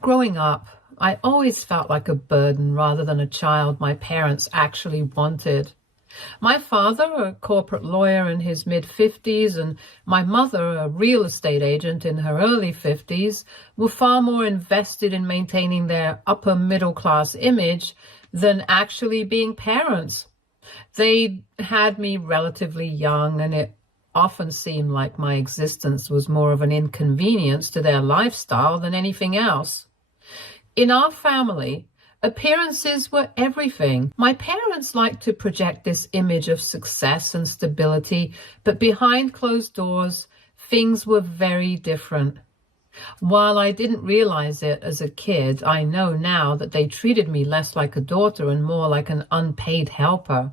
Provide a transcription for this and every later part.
Growing up, I always felt like a burden rather than a child my parents actually wanted. My father, a corporate lawyer in his mid-50s, and my mother, a real estate agent in her early 50s, were far more invested in maintaining their upper middle class image than actually being parents. They had me relatively young, and it often seemed like my existence was more of an inconvenience to their lifestyle than anything else. In our family, appearances were everything. My parents liked to project this image of success and stability, but behind closed doors, things were very different. While I didn't realize it as a kid, I know now that they treated me less like a daughter and more like an unpaid helper.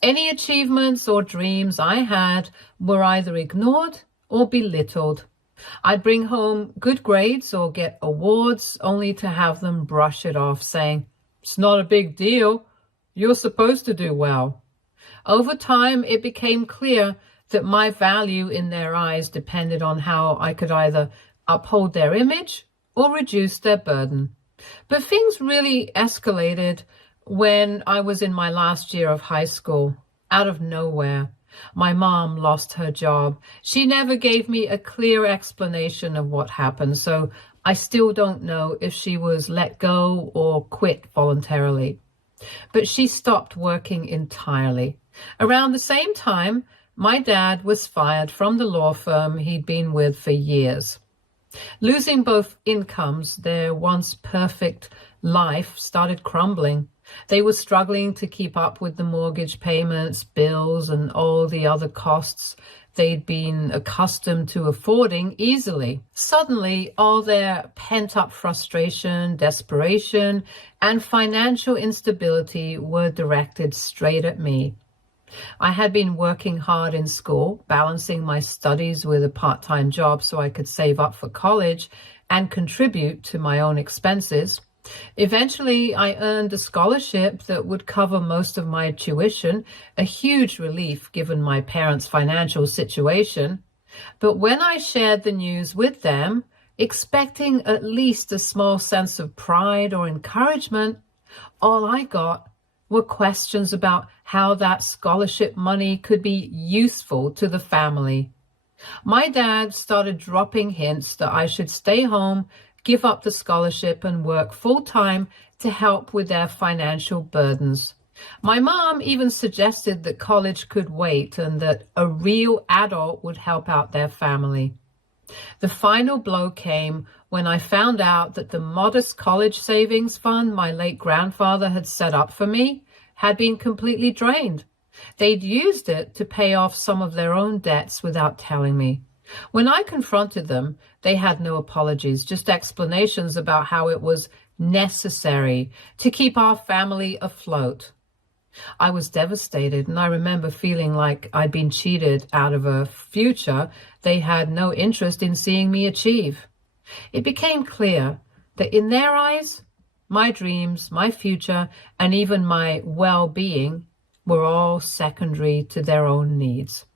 Any achievements or dreams I had were either ignored or belittled. I'd bring home good grades or get awards only to have them brush it off, saying, "It's not a big deal. You're supposed to do well." Over time, it became clear that my value in their eyes depended on how I could either uphold their image or reduce their burden. But things really escalated when I was in my last year of high school. Out of nowhere, my mom lost her job. She never gave me a clear explanation of what happened, so I still don't know if she was let go or quit voluntarily. But she stopped working entirely. Around the same time, my dad was fired from the law firm he'd been with for years. Losing both incomes, their once perfect life started crumbling. They were struggling to keep up with the mortgage payments, bills, and all the other costs they'd been accustomed to affording easily. Suddenly, all their pent-up frustration, desperation, and financial instability were directed straight at me. I had been working hard in school, balancing my studies with a part-time job so I could save up for college and contribute to my own expenses. Eventually, I earned a scholarship that would cover most of my tuition, a huge relief given my parents' financial situation. But when I shared the news with them, expecting at least a small sense of pride or encouragement, all I got were questions about how that scholarship money could be useful to the family. My dad started dropping hints that I should stay home, give up the scholarship, and work full-time to help with their financial burdens. My mom even suggested that college could wait and that a real adult would help out their family. The final blow came when I found out that the modest college savings fund my late grandfather had set up for me had been completely drained. They'd used it to pay off some of their own debts without telling me. When I confronted them, they had no apologies, just explanations about how it was necessary to keep our family afloat. I was devastated, and I remember feeling like I'd been cheated out of a future they had no interest in seeing me achieve. It became clear that in their eyes, my dreams, my future, and even my well-being were all secondary to their own needs.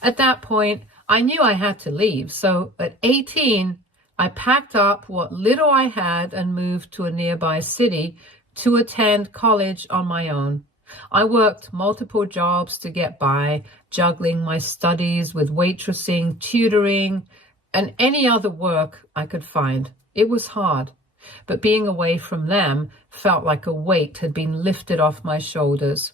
At that point, I knew I had to leave, so at 18, I packed up what little I had and moved to a nearby city to attend college on my own. I worked multiple jobs to get by, juggling my studies with waitressing, tutoring, and any other work I could find. It was hard, but being away from them felt like a weight had been lifted off my shoulders.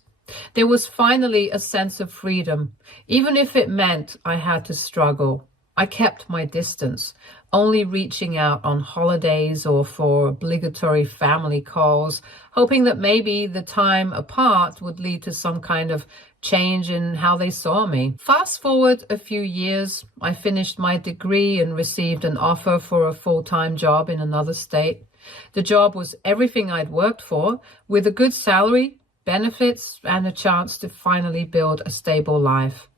There was finally a sense of freedom, even if it meant I had to struggle. I kept my distance, only reaching out on holidays or for obligatory family calls, hoping that maybe the time apart would lead to some kind of change in how they saw me. Fast forward a few years, I finished my degree and received an offer for a full-time job in another state. The job was everything I'd worked for, with a good salary, benefits, and a chance to finally build a stable life.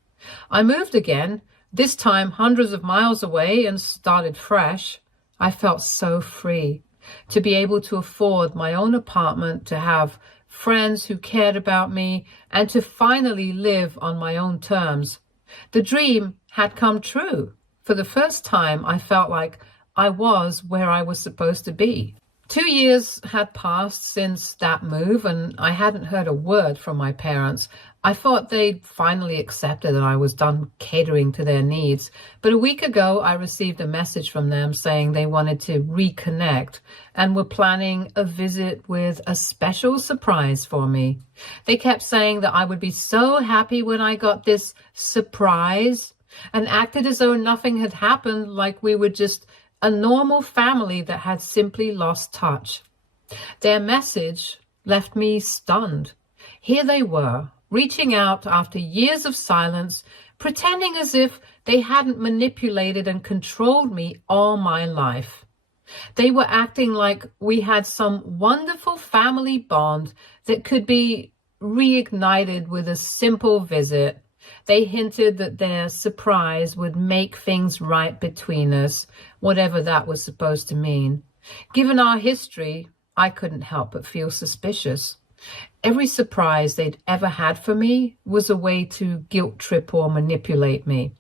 I moved again, this time hundreds of miles away, and started fresh. I felt so free to be able to afford my own apartment, to have friends who cared about me, and to finally live on my own terms. The dream had come true. For the first time, I felt like I was where I was supposed to be. 2 years had passed since that move, and I hadn't heard a word from my parents. I thought they'd finally accepted that I was done catering to their needs. But a week ago, I received a message from them saying they wanted to reconnect and were planning a visit with a special surprise for me. They kept saying that I would be so happy when I got this surprise, and acted as though nothing had happened, like we were just a normal family that had simply lost touch. Their message left me stunned. Here they were, reaching out after years of silence, pretending as if they hadn't manipulated and controlled me all my life. They were acting like we had some wonderful family bond that could be reignited with a simple visit. They hinted that their surprise would make things right between us, whatever that was supposed to mean. Given our history, I couldn't help but feel suspicious. Every surprise they'd ever had for me was a way to guilt trip or manipulate me.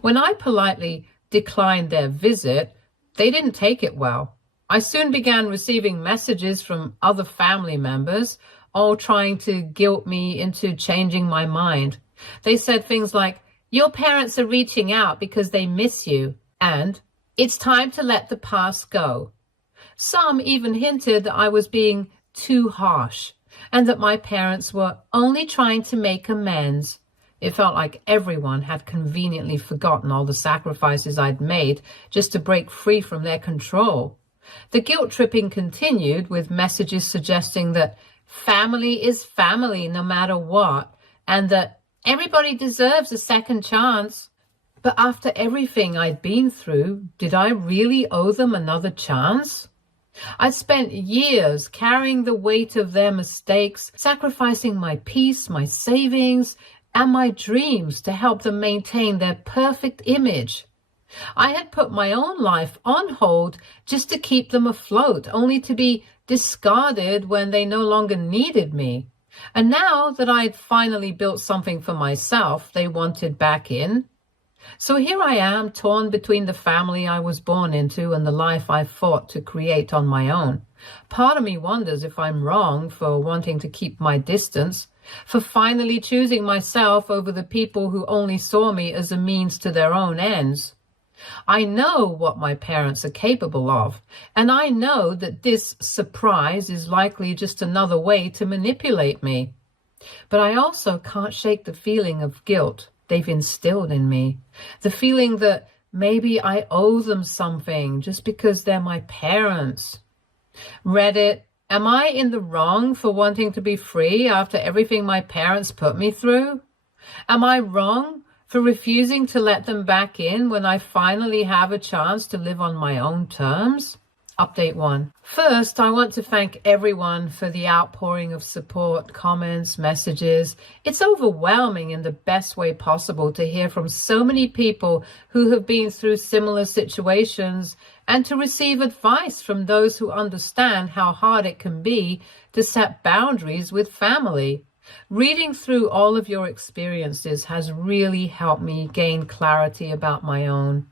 When I politely declined their visit, they didn't take it well. I soon began receiving messages from other family members, all trying to guilt me into changing my mind. They said things like, "Your parents are reaching out because they miss you," and "It's time to let the past go." Some even hinted that I was being too harsh and that my parents were only trying to make amends. It felt like everyone had conveniently forgotten all the sacrifices I'd made just to break free from their control. The guilt tripping continued with messages suggesting that family is family no matter what, and that everybody deserves a second chance. But after everything I'd been through, did I really owe them another chance? I'd spent years carrying the weight of their mistakes, sacrificing my peace, my savings, and my dreams to help them maintain their perfect image. I had put my own life on hold just to keep them afloat, only to be discarded when they no longer needed me. And now that I'd finally built something for myself, they wanted back in. So here I am, torn between the family I was born into and the life I fought to create on my own. Part of me wonders if I'm wrong for wanting to keep my distance, for finally choosing myself over the people who only saw me as a means to their own ends. I know what my parents are capable of, and I know that this surprise is likely just another way to manipulate me. But I also can't shake the feeling of guilt they've instilled in me, the feeling that maybe I owe them something just because they're my parents. Reddit, am I in the wrong for wanting to be free after everything my parents put me through? Am I wrong for refusing to let them back in when I finally have a chance to live on my own terms? Update 1. First, I want to thank everyone for the outpouring of support, comments, messages. It's overwhelming in the best way possible to hear from so many people who have been through similar situations and to receive advice from those who understand how hard it can be to set boundaries with family. Reading through all of your experiences has really helped me gain clarity about my own.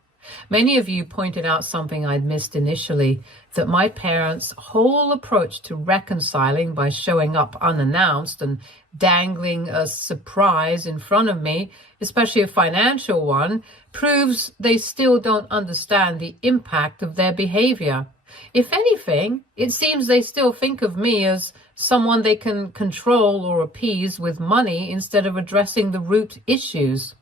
Many of you pointed out something I'd missed initially, that my parents' whole approach to reconciling by showing up unannounced and dangling a surprise in front of me, especially a financial one, proves they still don't understand the impact of their behavior. If anything, it seems they still think of me as someone they can control or appease with money instead of addressing the root issues.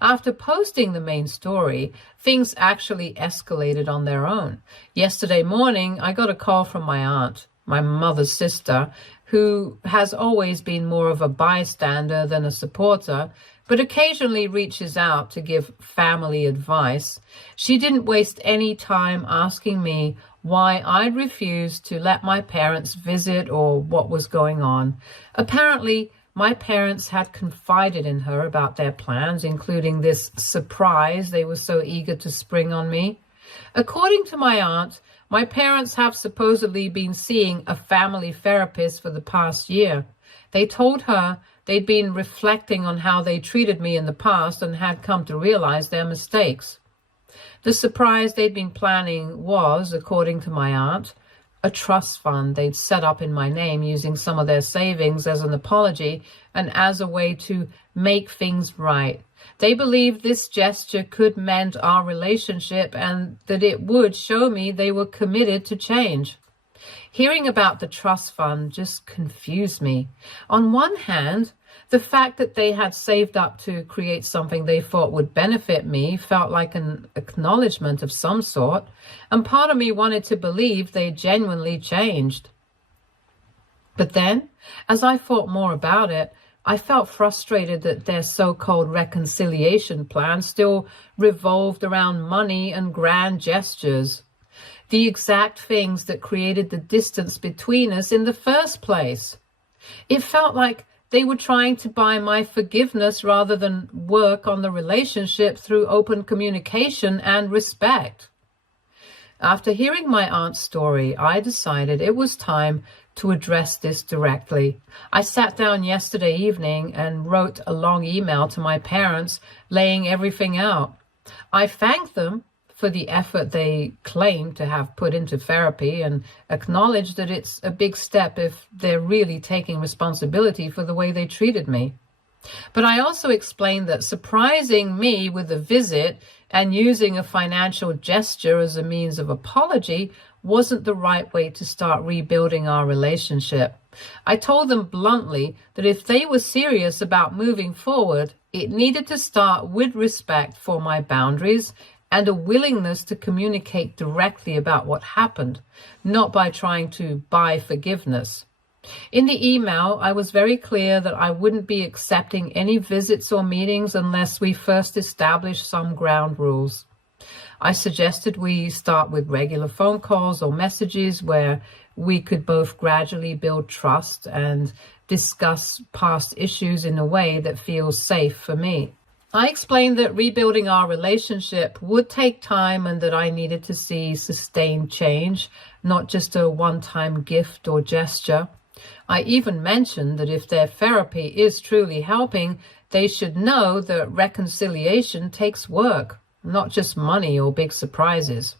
After posting the main story, things actually escalated on their own. Yesterday morning, I got a call from my aunt, my mother's sister, who has always been more of a bystander than a supporter, but occasionally reaches out to give family advice. She didn't waste any time asking me why I'd refused to let my parents visit or what was going on. Apparently, my parents had confided in her about their plans, including this surprise they were so eager to spring on me. According to my aunt, my parents have supposedly been seeing a family therapist for the past year. They told her they'd been reflecting on how they treated me in the past and had come to realize their mistakes. The surprise they'd been planning was, according to my aunt, a trust fund they'd set up in my name using some of their savings as an apology and as a way to make things right. They believed this gesture could mend our relationship and that it would show me they were committed to change. Hearing about the trust fund just confused me. On one hand, the fact that they had saved up to create something they thought would benefit me felt like an acknowledgement of some sort, and part of me wanted to believe they genuinely changed. But then, as I thought more about it, I felt frustrated that their so-called reconciliation plan still revolved around money and grand gestures, the exact things that created the distance between us in the first place. It felt like they were trying to buy my forgiveness rather than work on the relationship through open communication and respect. After hearing my aunt's story, I decided it was time to address this directly. I sat down yesterday evening and wrote a long email to my parents, laying everything out. I thanked them for the effort they claim to have put into therapy and acknowledge that it's a big step if they're really taking responsibility for the way they treated me. But I also explained that surprising me with a visit and using a financial gesture as a means of apology wasn't the right way to start rebuilding our relationship. I told them bluntly that if they were serious about moving forward, it needed to start with respect for my boundaries and a willingness to communicate directly about what happened, not by trying to buy forgiveness. In the email, I was very clear that I wouldn't be accepting any visits or meetings unless we first established some ground rules. I suggested we start with regular phone calls or messages where we could both gradually build trust and discuss past issues in a way that feels safe for me. I explained that rebuilding our relationship would take time and that I needed to see sustained change, not just a one-time gift or gesture. I even mentioned that if their therapy is truly helping, they should know that reconciliation takes work, not just money or big surprises.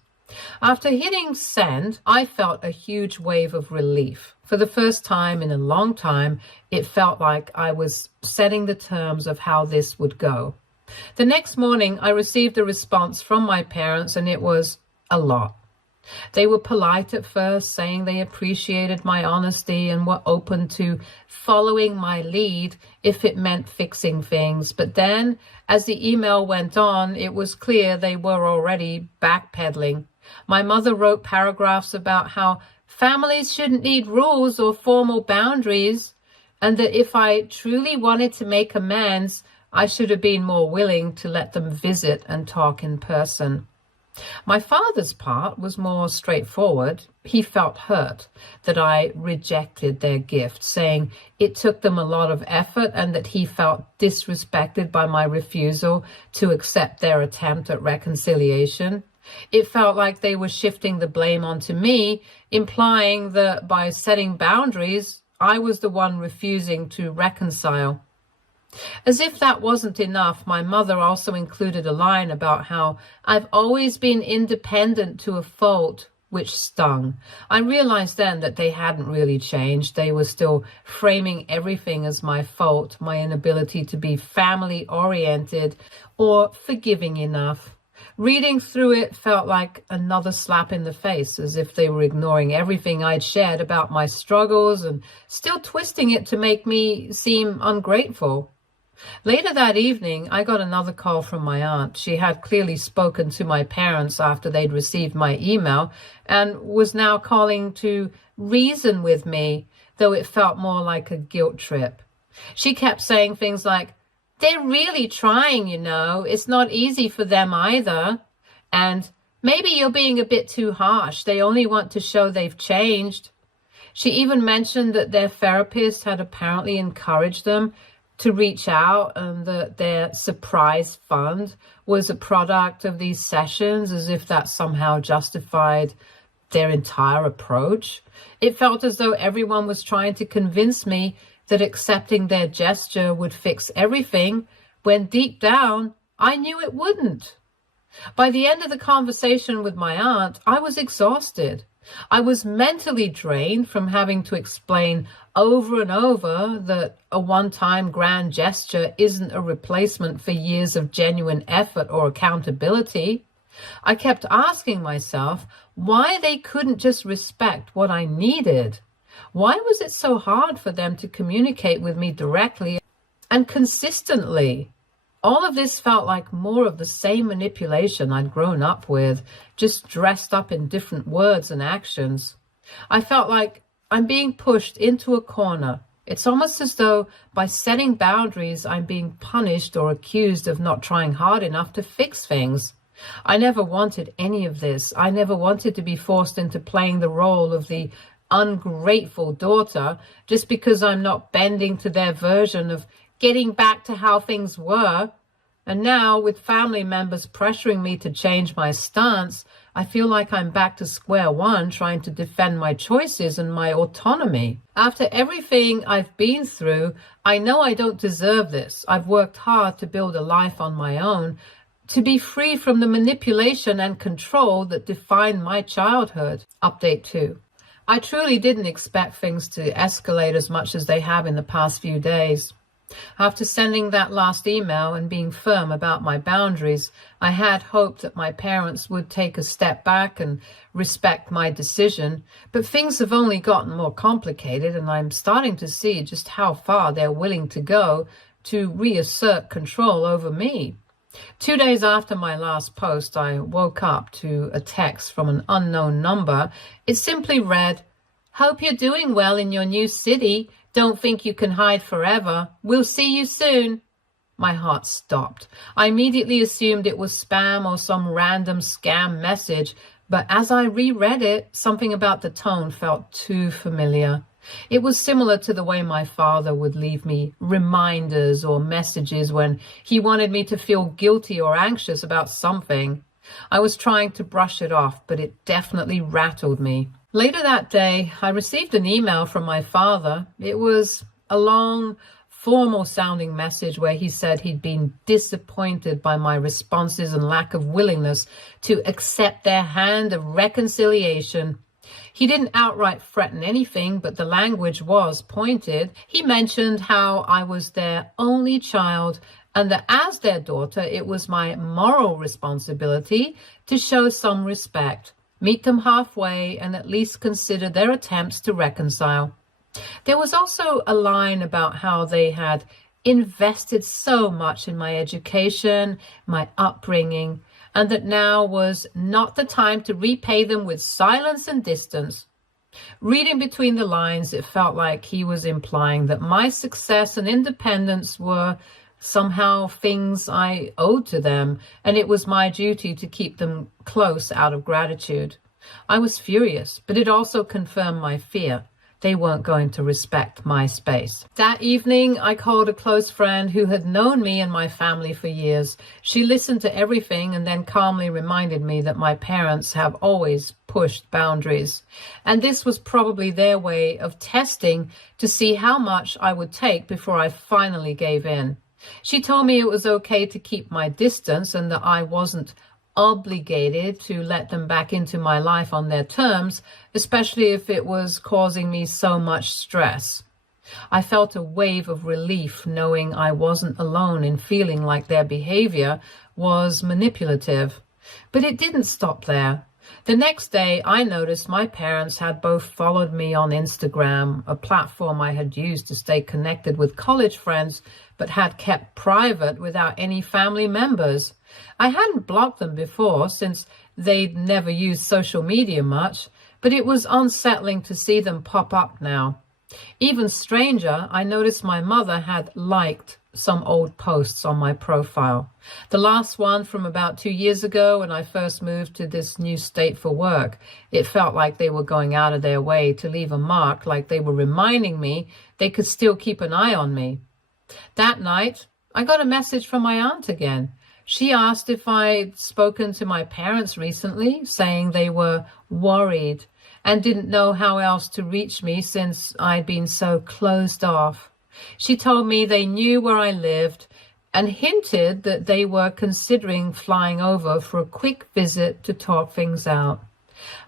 After hitting send, I felt a huge wave of relief. For the first time in a long time, it felt like I was setting the terms of how this would go. The next morning, I received a response from my parents, and it was a lot. They were polite at first, saying they appreciated my honesty and were open to following my lead if it meant fixing things. But then, as the email went on, it was clear they were already backpedaling. My mother wrote paragraphs about how families shouldn't need rules or formal boundaries, and that if I truly wanted to make amends, I should have been more willing to let them visit and talk in person. My father's part was more straightforward. He felt hurt that I rejected their gift, saying it took them a lot of effort and that he felt disrespected by my refusal to accept their attempt at reconciliation. It felt like they were shifting the blame onto me, implying that by setting boundaries, I was the one refusing to reconcile. As if that wasn't enough, my mother also included a line about how I've always been independent to a fault, which stung. I realized then that they hadn't really changed. They were still framing everything as my fault, my inability to be family-oriented or forgiving enough. Reading through it felt like another slap in the face, as if they were ignoring everything I'd shared about my struggles and still twisting it to make me seem ungrateful. Later that evening, I got another call from my aunt. She had clearly spoken to my parents after they'd received my email and was now calling to reason with me, though it felt more like a guilt trip. She kept saying things like, "They're really trying, you know. It's not easy for them either. And maybe you're being a bit too harsh. They only want to show they've changed." She even mentioned that their therapist had apparently encouraged them to reach out and that their surprise fund was a product of these sessions, as if that somehow justified their entire approach. It felt as though everyone was trying to convince me that accepting their gesture would fix everything, when deep down, I knew it wouldn't. By the end of the conversation with my aunt, I was exhausted. I was mentally drained from having to explain over and over that a one-time grand gesture isn't a replacement for years of genuine effort or accountability. I kept asking myself why they couldn't just respect what I needed. Why was it so hard for them to communicate with me directly and consistently? All of this felt like more of the same manipulation I'd grown up with, just dressed up in different words and actions. I felt like I'm being pushed into a corner. It's almost as though by setting boundaries, I'm being punished or accused of not trying hard enough to fix things. I never wanted any of this. I never wanted to be forced into playing the role of the ungrateful daughter just because I'm not bending to their version of getting back to how things were. And now, with family members pressuring me to change my stance, I feel like I'm back to square one trying to defend my choices and my autonomy. After everything I've been through, I know I don't deserve this. I've worked hard to build a life on my own, to be free from the manipulation and control that defined my childhood. Update 2. I truly didn't expect things to escalate as much as they have in the past few days. After sending that last email and being firm about my boundaries, I had hoped that my parents would take a step back and respect my decision, but things have only gotten more complicated, and I'm starting to see just how far they're willing to go to reassert control over me. 2 days after my last post, I woke up to a text from an unknown number. It simply read, "Hope you're doing well in your new city. Don't think you can hide forever. We'll see you soon." My heart stopped. I immediately assumed it was spam or some random scam message, but as I reread it, something about the tone felt too familiar. It was similar to the way my father would leave me reminders or messages when he wanted me to feel guilty or anxious about something. I was trying to brush it off, but it definitely rattled me. Later that day, I received an email from my father. It was a long, formal-sounding message where he said he'd been disappointed by my responses and lack of willingness to accept their hand of reconciliation. He didn't outright threaten anything, but the language was pointed. He mentioned how I was their only child and that as their daughter, it was my moral responsibility to show some respect, meet them halfway, and at least consider their attempts to reconcile. There was also a line about how they had invested so much in my education, my upbringing, and that now was not the time to repay them with silence and distance. Reading between the lines, it felt like he was implying that my success and independence were somehow things I owed to them, and it was my duty to keep them close out of gratitude. I was furious, but it also confirmed my fear. They weren't going to respect my space. That evening, I called a close friend who had known me and my family for years. She listened to everything and then calmly reminded me that my parents have always pushed boundaries. And this was probably their way of testing to see how much I would take before I finally gave in. She told me it was okay to keep my distance and that I wasn't obligated to let them back into my life on their terms, especially if it was causing me so much stress. I felt a wave of relief knowing I wasn't alone in feeling like their behavior was manipulative. But it didn't stop there. The next day, I noticed my parents had both followed me on Instagram, a platform I had used to stay connected with college friends, but had kept private without any family members. I hadn't blocked them before since they'd never used social media much, but it was unsettling to see them pop up now. Even stranger, I noticed my mother had liked some old posts on my profile. The last one from about 2 years ago when I first moved to this new state for work. It felt like they were going out of their way to leave a mark, like they were reminding me they could still keep an eye on me. That night, I got a message from my aunt again. She asked if I'd spoken to my parents recently, saying they were worried and didn't know how else to reach me since I'd been so closed off. She told me they knew where I lived and hinted that they were considering flying over for a quick visit to talk things out.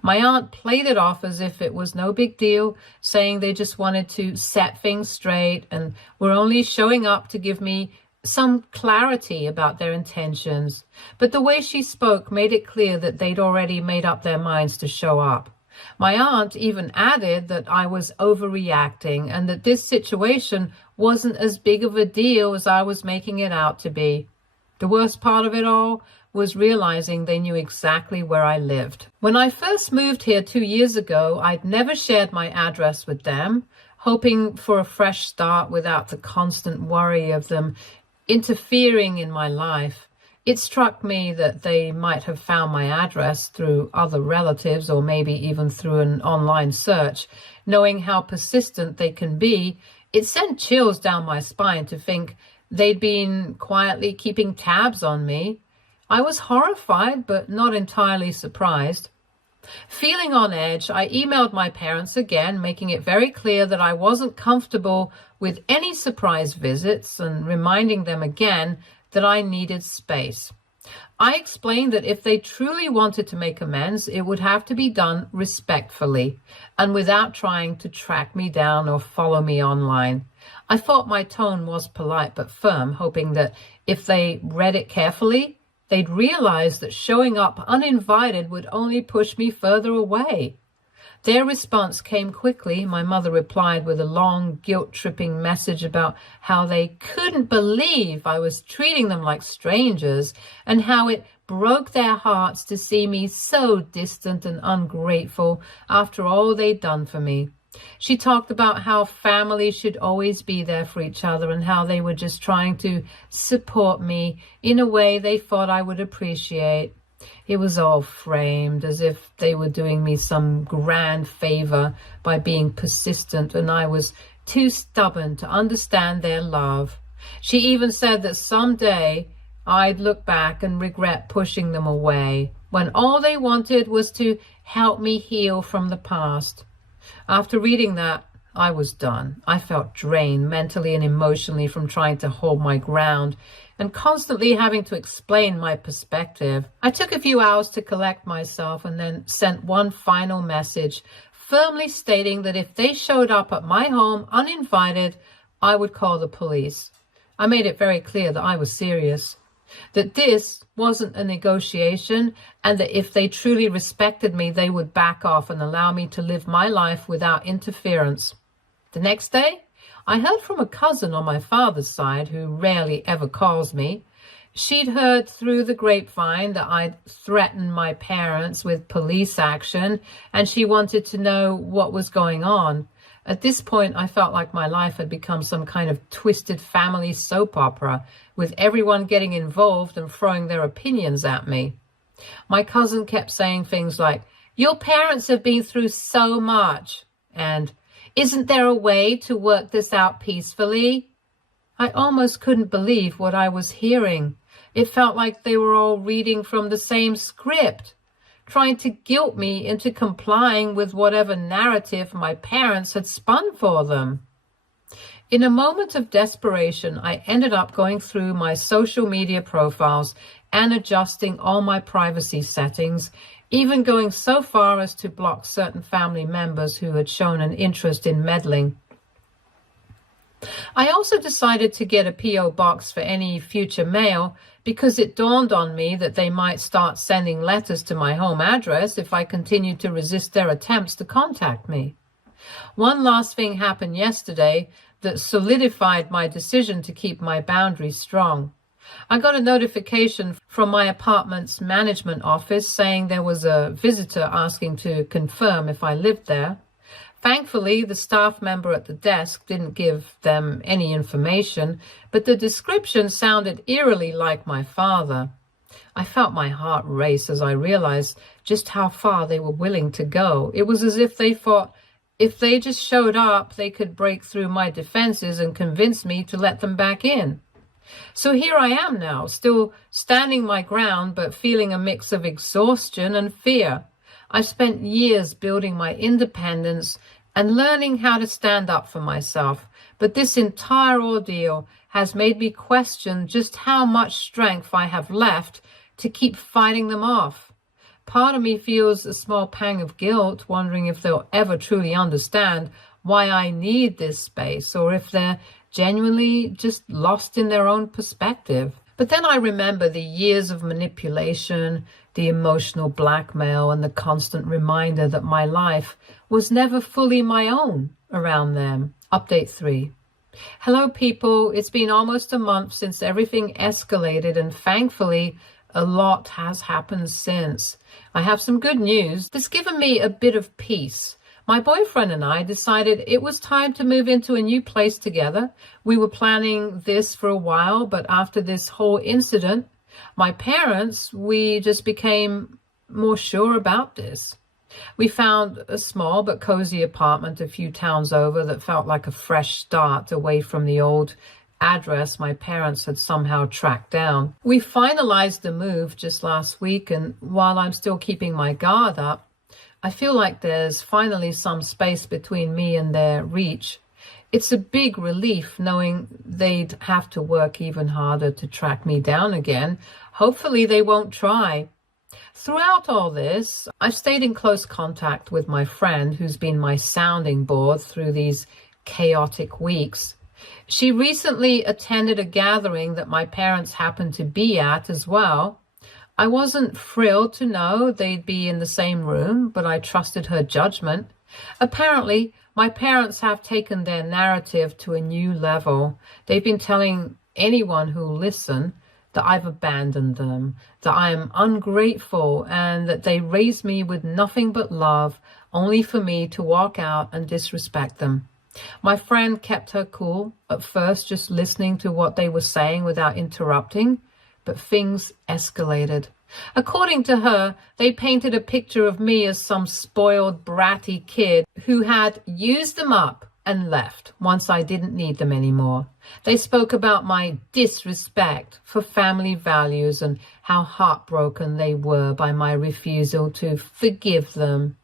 My aunt played it off as if it was no big deal, saying they just wanted to set things straight and were only showing up to give me some clarity about their intentions. But the way she spoke made it clear that they'd already made up their minds to show up. My aunt even added that I was overreacting and that this situation wasn't as big of a deal as I was making it out to be. The worst part of it all was realizing they knew exactly where I lived. When I first moved here 2 years ago, I'd never shared my address with them, hoping for a fresh start without the constant worry of them interfering in my life. It struck me that they might have found my address through other relatives or maybe even through an online search. Knowing how persistent they can be, it sent chills down my spine to think they'd been quietly keeping tabs on me. I was horrified, but not entirely surprised. Feeling on edge, I emailed my parents again, making it very clear that I wasn't comfortable with any surprise visits and reminding them again that I needed space. I explained that if they truly wanted to make amends, it would have to be done respectfully and without trying to track me down or follow me online. I thought my tone was polite but firm, hoping that if they read it carefully, they'd realize that showing up uninvited would only push me further away. Their response came quickly. My mother replied with a long, guilt-tripping message about how they couldn't believe I was treating them like strangers and how it broke their hearts to see me so distant and ungrateful after all they'd done for me. She talked about how family should always be there for each other and how they were just trying to support me in a way they thought I would appreciate. It was all framed as if they were doing me some grand favor by being persistent, and I was too stubborn to understand their love. She even said that someday I'd look back and regret pushing them away, when all they wanted was to help me heal from the past. After reading that, I was done. I felt drained mentally and emotionally from trying to hold my ground and constantly having to explain my perspective. I took a few hours to collect myself and then sent one final message, firmly stating that if they showed up at my home uninvited, I would call the police. I made it very clear that I was serious, that this wasn't a negotiation, and that if they truly respected me, they would back off and allow me to live my life without interference. The next day, I heard from a cousin on my father's side who rarely ever calls me. She'd heard through the grapevine that I'd threatened my parents with police action, and she wanted to know what was going on. At this point, I felt like my life had become some kind of twisted family soap opera, with everyone getting involved and throwing their opinions at me. My cousin kept saying things like, "Your parents have been through so much," and "Isn't there a way to work this out peacefully?" I almost couldn't believe what I was hearing. It felt like they were all reading from the same script, trying to guilt me into complying with whatever narrative my parents had spun for them. In a moment of desperation, I ended up going through my social media profiles and adjusting all my privacy settings, even going so far as to block certain family members who had shown an interest in meddling. I also decided to get a P.O. box for any future mail because it dawned on me that they might start sending letters to my home address if I continued to resist their attempts to contact me. One last thing happened yesterday that solidified my decision to keep my boundaries strong. I got a notification from my apartment's management office saying there was a visitor asking to confirm if I lived there. Thankfully, the staff member at the desk didn't give them any information, but the description sounded eerily like my father. I felt my heart race as I realized just how far they were willing to go. It was as if they thought if they just showed up, they could break through my defenses and convince me to let them back in. So here I am now, still standing my ground, but feeling a mix of exhaustion and fear. I've spent years building my independence and learning how to stand up for myself. But this entire ordeal has made me question just how much strength I have left to keep fighting them off. Part of me feels a small pang of guilt, wondering if they'll ever truly understand why I need this space, or if they're genuinely just lost in their own perspective. But then I remember the years of manipulation, the emotional blackmail, and the constant reminder that my life was never fully my own around them. Update 3. Hello, people. It's been almost a month since everything escalated, and thankfully, a lot has happened since. I have some good news that's given me a bit of peace. My boyfriend and I decided it was time to move into a new place together. We were planning this for a while, but after this whole incident, my parents, we just became more sure about this. We found a small but cozy apartment a few towns over that felt like a fresh start away from the old address my parents had somehow tracked down. We finalized the move just last week, and while I'm still keeping my guard up, I feel like there's finally some space between me and their reach. It's a big relief knowing they'd have to work even harder to track me down again. Hopefully they won't try. Throughout all this, I've stayed in close contact with my friend who's been my sounding board through these chaotic weeks. She recently attended a gathering that my parents happened to be at as well. I wasn't thrilled to know they'd be in the same room, but I trusted her judgment. Apparently, my parents have taken their narrative to a new level. They've been telling anyone who'll listen that I've abandoned them, that I am ungrateful, and that they raised me with nothing but love, only for me to walk out and disrespect them. My friend kept her cool at first, just listening to what they were saying without interrupting, but things escalated. According to her, they painted a picture of me as some spoiled, bratty kid who had used them up and left once I didn't need them anymore. They spoke about my disrespect for family values and how heartbroken they were by my refusal to forgive them.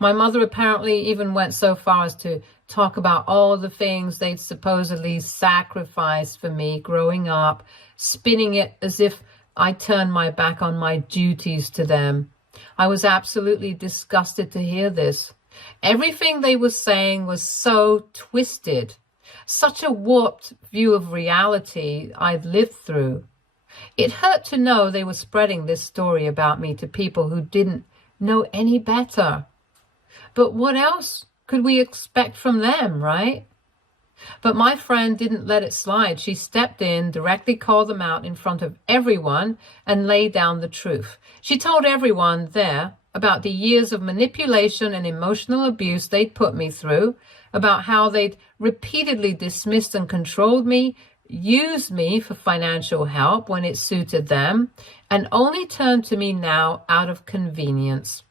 My mother apparently even went so far as to talk about all the things they'd supposedly sacrificed for me growing up, spinning it as if I turned my back on my duties to them. I was absolutely disgusted to hear this. Everything they were saying was so twisted, such a warped view of reality I'd lived through. It hurt to know they were spreading this story about me to people who didn't know any better. But what else could we expect from them, right? But my friend didn't let it slide. She stepped in, directly called them out in front of everyone, and laid down the truth. She told everyone there about the years of manipulation and emotional abuse they'd put me through, about how they'd repeatedly dismissed and controlled me, used me for financial help when it suited them, and only turned to me now out of convenience.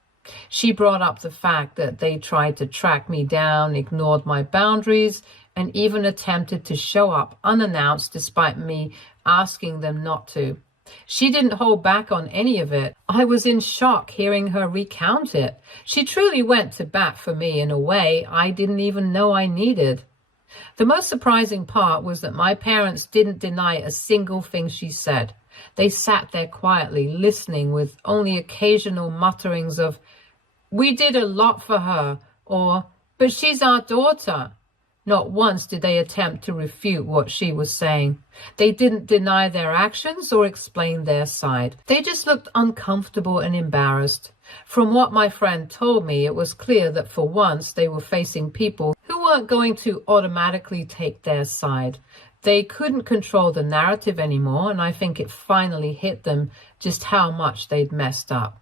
She brought up the fact that they tried to track me down, ignored my boundaries, and even attempted to show up unannounced despite me asking them not to. She didn't hold back on any of it. I was in shock hearing her recount it. She truly went to bat for me in a way I didn't even know I needed. The most surprising part was that my parents didn't deny a single thing she said. They sat there quietly, listening with only occasional mutterings of, "We did a lot for her," or, "But she's our daughter." Not once did they attempt to refute what she was saying. They didn't deny their actions or explain their side. They just looked uncomfortable and embarrassed. From what my friend told me, it was clear that for once they were facing people who weren't going to automatically take their side. They couldn't control the narrative anymore, and I think it finally hit them just how much they'd messed up.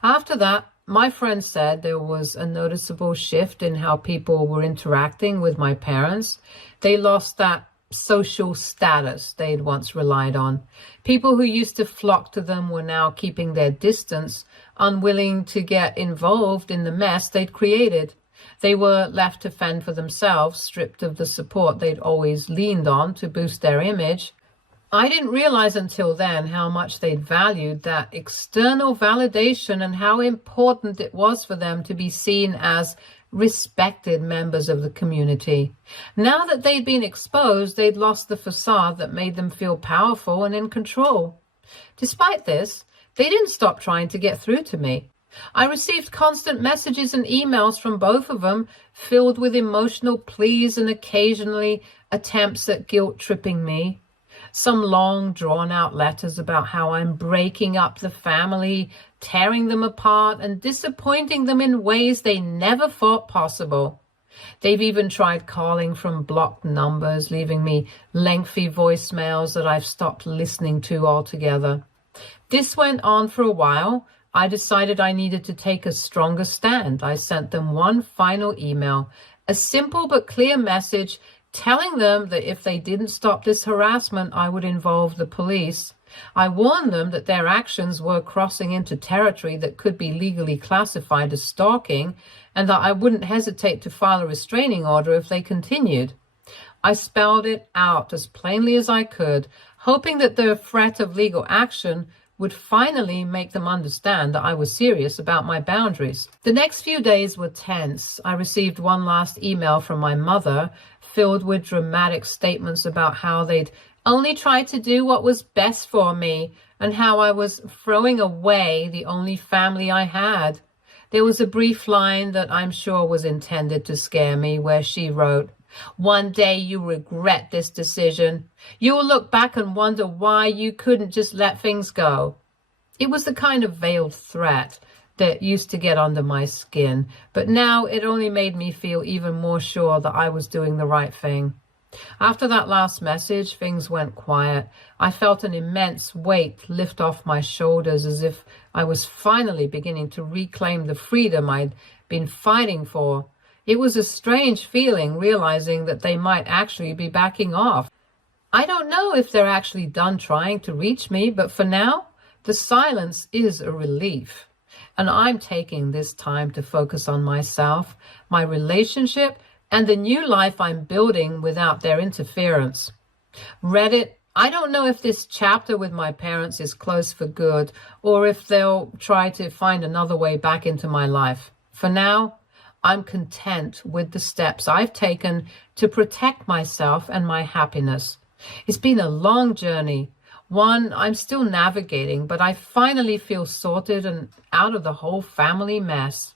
After that, my friend said there was a noticeable shift in how people were interacting with my parents. They lost that social status they'd once relied on. People who used to flock to them were now keeping their distance, unwilling to get involved in the mess they'd created. They were left to fend for themselves, stripped of the support they'd always leaned on to boost their image. I didn't realize until then how much they'd valued that external validation and how important it was for them to be seen as respected members of the community. Now that they'd been exposed, they'd lost the facade that made them feel powerful and in control. Despite this, they didn't stop trying to get through to me. I received constant messages and emails from both of them, filled with emotional pleas and occasionally attempts at guilt-tripping me. Some long, drawn-out letters about how I'm breaking up the family, tearing them apart, and disappointing them in ways they never thought possible. They've even tried calling from blocked numbers, leaving me lengthy voicemails that I've stopped listening to altogether. This went on for a while. I decided I needed to take a stronger stand. I sent them one final email, a simple but clear message telling them that if they didn't stop this harassment, I would involve the police. I warned them that their actions were crossing into territory that could be legally classified as stalking, and that I wouldn't hesitate to file a restraining order if they continued. I spelled it out as plainly as I could, hoping that the threat of legal action would finally make them understand that I was serious about my boundaries. The next few days were tense. I received one last email from my mother, filled with dramatic statements about how they'd only tried to do what was best for me and how I was throwing away the only family I had. There was a brief line that I'm sure was intended to scare me, where she wrote, "One day you regret this decision. You will look back and wonder why you couldn't just let things go." It was the kind of veiled threat that used to get under my skin, but now it only made me feel even more sure that I was doing the right thing. After that last message, things went quiet. I felt an immense weight lift off my shoulders, as if I was finally beginning to reclaim the freedom I'd been fighting for. It was a strange feeling, realizing that they might actually be backing off. I don't know if they're actually done trying to reach me, but for now, the silence is a relief. And I'm taking this time to focus on myself, my relationship, and the new life I'm building without their interference. Reddit, I don't know if this chapter with my parents is closed for good, or if they'll try to find another way back into my life. For now, I'm content with the steps I've taken to protect myself and my happiness. It's been a long journey, one I'm still navigating, but I finally feel sorted and out of the whole family mess.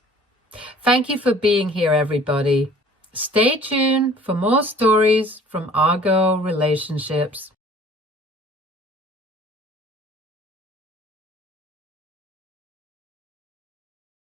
Thank you for being here, everybody. Stay tuned for more stories from Argo Relationships.